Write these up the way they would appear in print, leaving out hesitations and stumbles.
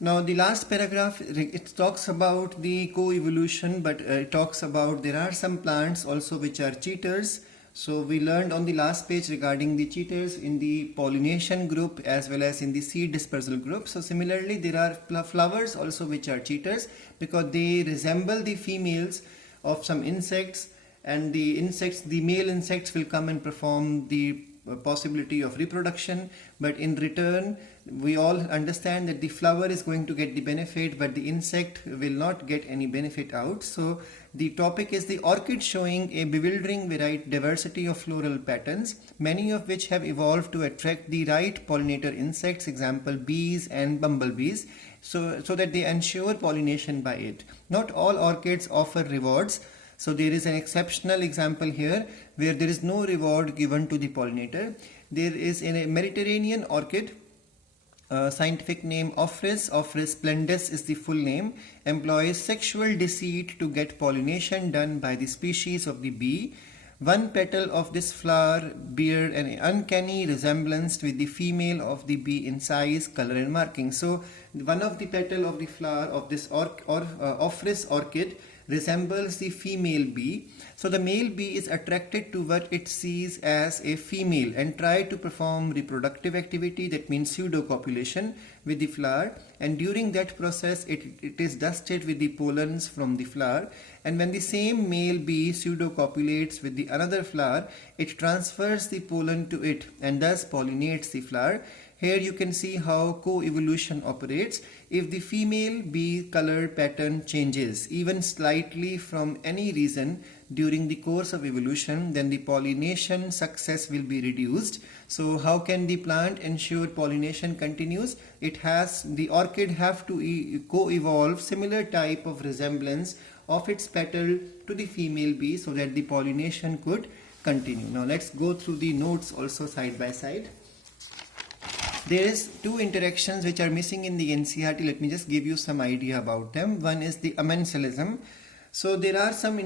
Now the last paragraph, it talks about the co-evolution, but it talks about there are some plants also which are cheaters. So we learned on the last page regarding the cheaters in the pollination group as well as in the seed dispersal group. So similarly, there are flowers also which are cheaters because they resemble the females of some insects, and the male insects will come and perform the possibility of reproduction, but in return we all understand that the flower is going to get the benefit, but the insect will not get any benefit out. So the topic is the orchid showing a bewildering diversity of floral patterns, many of which have evolved to attract the right pollinator insects, example bees and bumblebees, so that they ensure pollination by it. Not all orchids offer rewards. So there is an exceptional example here where there is no reward given to the pollinator. There is a Mediterranean orchid, scientific name Ophrys splendens is the full name, employs sexual deceit to get pollination done by the species of the bee. One petal of this flower bear an uncanny resemblance with the female of the bee in size, color and marking. So one of the petal of the flower of this Ophrys orchid resembles the female bee. So the male bee is attracted to what it sees as a female and try to perform reproductive activity, that means pseudo-copulation, with the flower, and during that process it is dusted with the pollens from the flower, and when the same male bee pseudo-copulates with the another flower, it transfers the pollen to it and thus pollinates the flower. Here you can see how co-evolution operates. If the female bee color pattern changes even slightly from any reason during the course of evolution, then the pollination success will be reduced. So how can the plant ensure pollination continues? The orchid have to co-evolve similar type of resemblance of its petal to the female bee so that the pollination could continue. Now let's go through the notes also side by side. There is two interactions which are missing in the NCERT. Let me just give you some idea about them. One is the amensalism. So there are some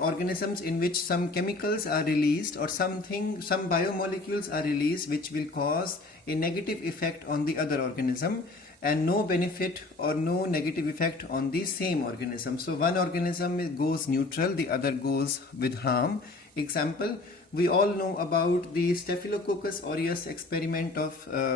organisms in which some chemicals are released or some biomolecules are released which will cause a negative effect on the other organism and no benefit or no negative effect on the same organism. So one organism goes neutral, the other goes with harm. Example, we all know about the Staphylococcus aureus experiment of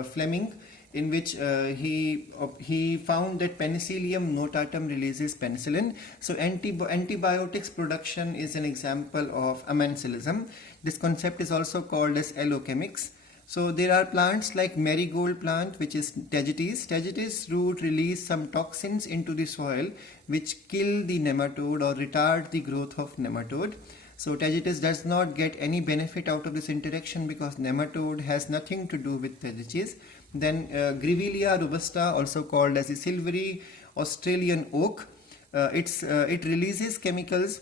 Fleming, in which he found that Penicillium notatum releases penicillin. So antibiotics production is an example of amensalism. This concept is also called as allochemics. So there are plants like marigold plant, which is Tagetes. Tagetes root release some toxins into the soil which kill the nematode or retard the growth of nematode. So Tagetes does not get any benefit out of this interaction because nematode has nothing to do with Tagetes. Then Grevillea robusta, also called as the silvery Australian oak, it releases chemicals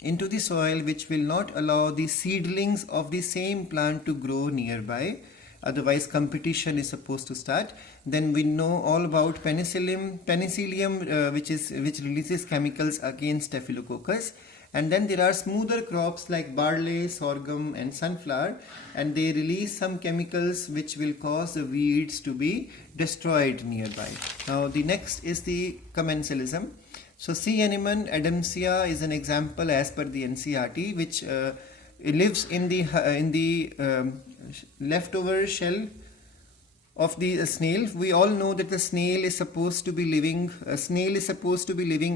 into the soil which will not allow the seedlings of the same plant to grow nearby. Otherwise competition is supposed to start. Then we know all about penicillium which releases chemicals against Staphylococcus. And then there are smoother crops like barley, sorghum and sunflower, and they release some chemicals which will cause the weeds to be destroyed nearby. Now the next is the commensalism. So sea anemone Adamsia is an example as per the NCERT, which lives in the leftover shell of the snail. We all know that the snail is supposed to be living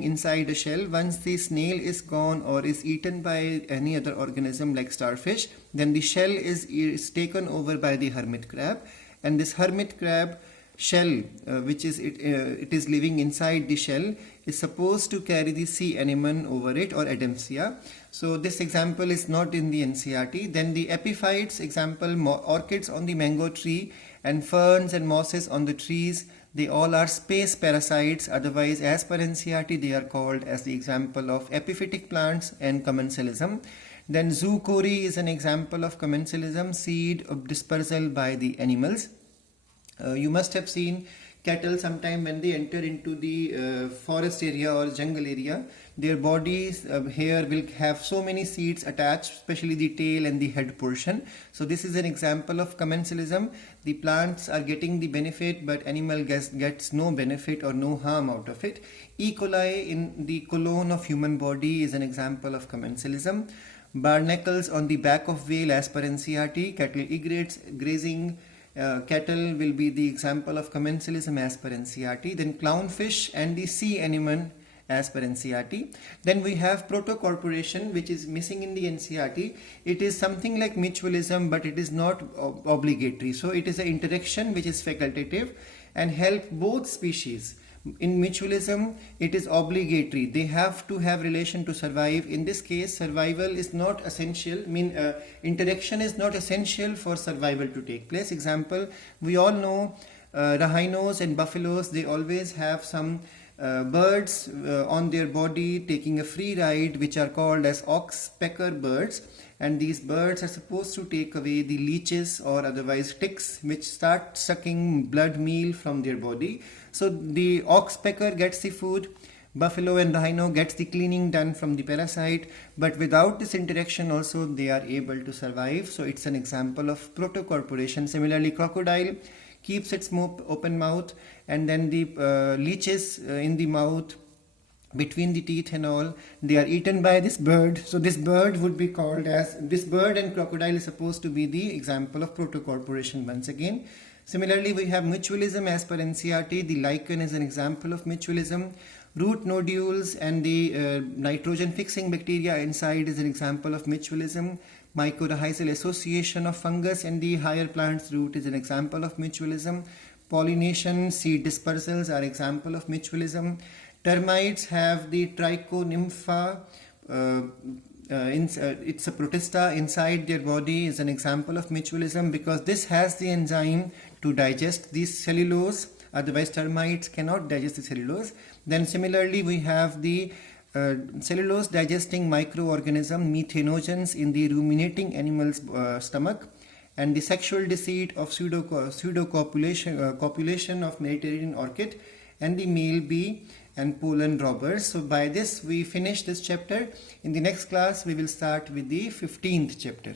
inside a shell. Once the snail is gone or is eaten by any other organism like starfish, then the shell is taken over by the hermit crab, and this hermit crab shell which is it is living inside the shell is supposed to carry the sea anemone over it or Adamsia. So this example is not in the NCERT. Then the epiphytes example, orchids on the mango tree and ferns and mosses on the trees, they all are space parasites. Otherwise, as per NCERT, they are called as the example of epiphytic plants and commensalism. Then zoochory is an example of commensalism, seed of dispersal by the animals. You must have seen cattle sometime when they enter into the forest area or jungle area, their bodies hair will have so many seeds attached, especially the tail and the head portion. So this is an example of commensalism. The plants are getting the benefit, but animal gets no benefit or no harm out of it. E. coli in the colon of human body is an example of commensalism. Barnacles on the back of whale as per NCERT, cattle egrets, grazing cattle will be the example of commensalism as per NCERT. Then clownfish and the sea anemone as per NCERT. Then we have proto-corporation, which is missing in the NCERT. It is something like mutualism, but it is not obligatory. So it is an interaction which is facultative and help both species. In mutualism, it is obligatory. They have to have relation to survive. In this case, survival is not essential. Interaction is not essential for survival to take place. Example, we all know rhinos and buffaloes, they always have some birds on their body taking a free ride, which are called as oxpecker birds. And these birds are supposed to take away the leeches or otherwise ticks which start sucking blood meal from their body. So the oxpecker gets the food, buffalo and rhino gets the cleaning done from the parasite, but without this interaction also they are able to survive. So it's an example of proto-corporation. Similarly, crocodile keeps its open mouth, and then the leeches in the mouth between the teeth and all, they are eaten by this bird. So this bird would be called as, this bird and crocodile is supposed to be the example of proto-corporation once again. Similarly, we have mutualism as per NCERT. The lichen is an example of mutualism. Root nodules and the nitrogen fixing bacteria inside is an example of mutualism. Mycorrhizal association of fungus and the higher plant's root is an example of mutualism. Pollination, seed dispersals are example of mutualism. Termites have the trichonympha, it's a protista inside their body, is an example of mutualism because this has the enzyme to digest the cellulose, otherwise termites cannot digest the cellulose. Then similarly we have the cellulose digesting microorganism, methanogens in the ruminating animal's stomach, and the sexual deceit of copulation of Mediterranean orchid, and the male bee and pollen robbers. So by this we finish this chapter. In the next class we will start with the 15th chapter.